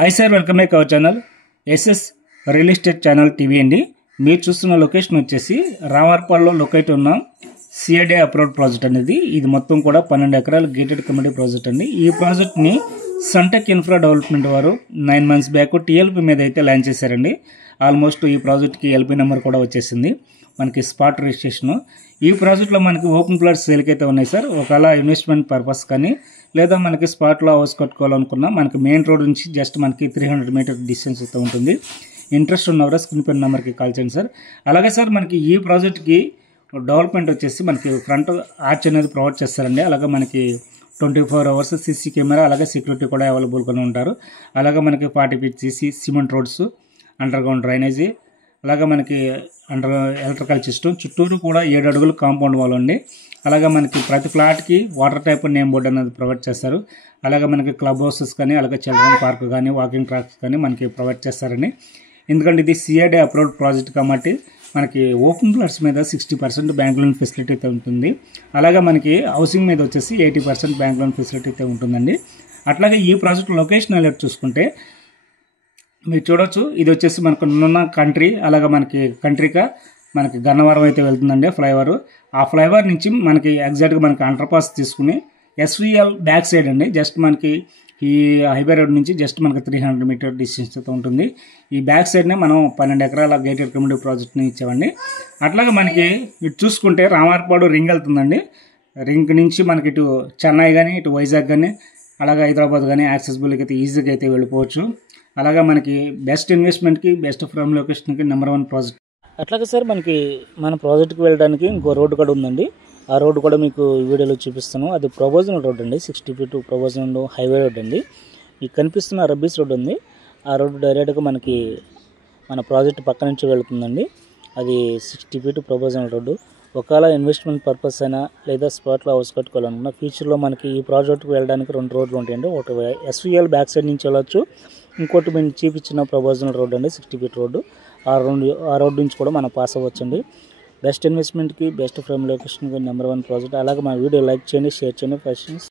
Hi sir, welcome back our channel SS real estate channel TV అండి. మీరు చూస్తున్న location వచ్చేసి రామర్పాడులో లొకేట్ ఉన్న సిఐడి అప్రోడ్ ప్రాజెక్ట్ అనేది. ఇది మొత్తం కూడా 12 ఎకరాల గేటెడ్ కమ్యూనిటీ ప్రాజెక్ట్ అండి. ఈ ప్రాజెక్ట్ని సన్టెక్ ఇన్ఫ్రా డెవలప్మెంట్ వారు 9 months బ్యాక్ టీఎల్పీ మీద అయితే లాంచ్ చేశారండి. ఆల్మోస్ట్ ఈ ప్రాజెక్ట్కి ఎల్పీ నెంబర్ కూడా వచ్చేసింది, మనకి స్పాట్ రిజిస్ట్రేషన్. ఈ ప్రాజెక్ట్లో మనకి ఓపెన్ ప్లాట్స్ సేల్కి అయితే ఉన్నాయి సార్. ఒకవేళ ఇన్వెస్ట్మెంట్ పర్పస్ కానీ లేదా మనకి స్పాట్లో హౌస్ కట్టుకోవాలనుకున్నా మనకి మెయిన్ రోడ్ నుంచి జస్ట్ మనకి 300 మీటర్ డిస్టెన్స్ అయితే ఉంటుంది. ఇంట్రెస్ట్ ఉన్నవారు స్క్రీన్ పైన నెంబర్కి కాల్ చేయండి సార్. అలాగే సార్, మనకి ఈ ప్రాజెక్ట్కి డెవలప్మెంట్ వచ్చేసి మనకి ఫ్రంట్ ఆర్చ్ అనేది ప్రొవైడ్ చేస్తారండి. అలాగే మనకి 24 hours సీసీ కెమెరా, అలాగే సెక్యూరిటీ కూడా అవైలబుల్గానే ఉంటారు. అలాగే మనకి 40 feet CC cement roads, under ground drainage, అలాగే మనకి ఎలక్ట్రికల్ సిస్టమ్, చుట్టూరు కూడా 7 అడుగులు కాంపౌండ్ వాల్ అండి. అలాగే మనకి ప్రతి ఫ్లాట్కి వాటర్ టైప్ నేమ్ బోర్డు అనేది ప్రొవైడ్ చేస్తారు. అలాగే మనకి క్లబ్ హౌసెస్ కానీ, అలాగే చిల్డ్రన్ పార్క్ కానీ, వాకింగ్ ట్రాక్స్ కానీ మనకి ప్రొవైడ్ చేస్తారండి. ఎందుకంటే ఇది సిఐడి అప్రూవ్డ్ ప్రాజెక్ట్ కాబట్టి మనకి ఓపెన్ ప్లాట్స్ మీద 60% బ్యాంక్ లోన్ ఫెసిలిటీ అయితే ఉంటుంది. అలాగే మనకి హౌసింగ్ మీద వచ్చేసి 80% బ్యాంక్ లోన్ ఫెసిలిటీ అయితే ఉంటుందండి. అట్లాగే ఈ ప్రాజెక్ట్ లొకేషన్ ఎలా చూసుకుంటే మీరు చూడొచ్చు, ఇది వచ్చేసి మనకు ఉన్న కంట్రీ, అలాగే మనకి కంట్రీగా మనకి గన్నవరం అయితే వెళ్తుందండి ఫ్లైఓవర్. ఆ ఫ్లైఓవర్ నుంచి మనకి ఎగ్జాక్ట్గా మనకి అండర్పాస్ తీసుకుని ఎస్విఎల్ బ్యాక్ సైడ్ అండి, జస్ట్ మనకి ఈ హైవే రోడ్ నుంచి జస్ట్ మనకి 300 మీటర్ డిస్టెన్స్ అయితే ఉంటుంది. ఈ బ్యాక్ సైడ్నే మనం 12 ఎకరాల గేటెడ్ కమ్యూనిటీ ప్రాజెక్ట్ని ఇచ్చామండి. అట్లాగే మనకి ఇటు చూసుకుంటే రామర్పాడు రింగ్ వెళ్తుందండి. రింగ్ నుంచి మనకి ఇటు చెన్నై కానీ, ఇటు వైజాగ్ కానీ, అలాగే హైదరాబాద్ కానీ యాక్సెసిబుల్గా అయితే ఈజీగా అయితే వెళ్ళిపోవచ్చు. అలాగే మనకి బెస్ట్ ఇన్వెస్ట్మెంట్కి, బెస్ట్ ఫ్రమ్ లొకేషన్కి #1 ప్రాజెక్ట్. అట్లాగే సార్, మనకి మన ప్రాజెక్ట్కి వెళ్ళడానికి ఇంకో రోడ్డు కూడా ఉందండి. ఆ రోడ్డు కూడా మీకు ఈ వీడియోలో చూపిస్తాను. అది ప్రొపోజల్ రోడ్ అండి, 60 feet ప్రొపోజల్ హైవే రోడ్ అండి. ఈ కనిపిస్తున్న రబ్బీస్ రోడ్ ఉంది, ఆ రోడ్డు డైరెక్ట్గా మనకి మన ప్రాజెక్ట్ పక్క నుంచి వెళుతుందండి. అది 60 feet ప్రొపోజల్ రోడ్డు. ఒకవేళ ఇన్వెస్ట్మెంట్ పర్పస్ అయినా లేదా స్పాట్లో హౌస్ కట్టుకోవాలనుకున్నా ఫ్యూచర్లో మనకి ఈ ప్రాజెక్ట్కి వెళ్ళడానికి 2 రోడ్లు ఉంటాయండి. ఒకటి ఎస్విఎల్ బ్యాక్ సైడ్ నుంచి వెళ్ళొచ్చు, ఇంకోటి మేము చూపించిన ప్రొపోజల్ రోడ్ అండి 60 feet రోడ్డు. ఆ రోడ్డు నుంచి కూడా మనం పాస్ అవ్వచ్చండి. బెస్ట్ ఇన్వెస్ట్మెంట్కి, బెస్ట్ ఫ్రమ్ లొకేషన్కి #1 ప్రాజెక్ట్. అలాగే మా వీడియో లైక్ చేయండి, షేర్ చేయండి.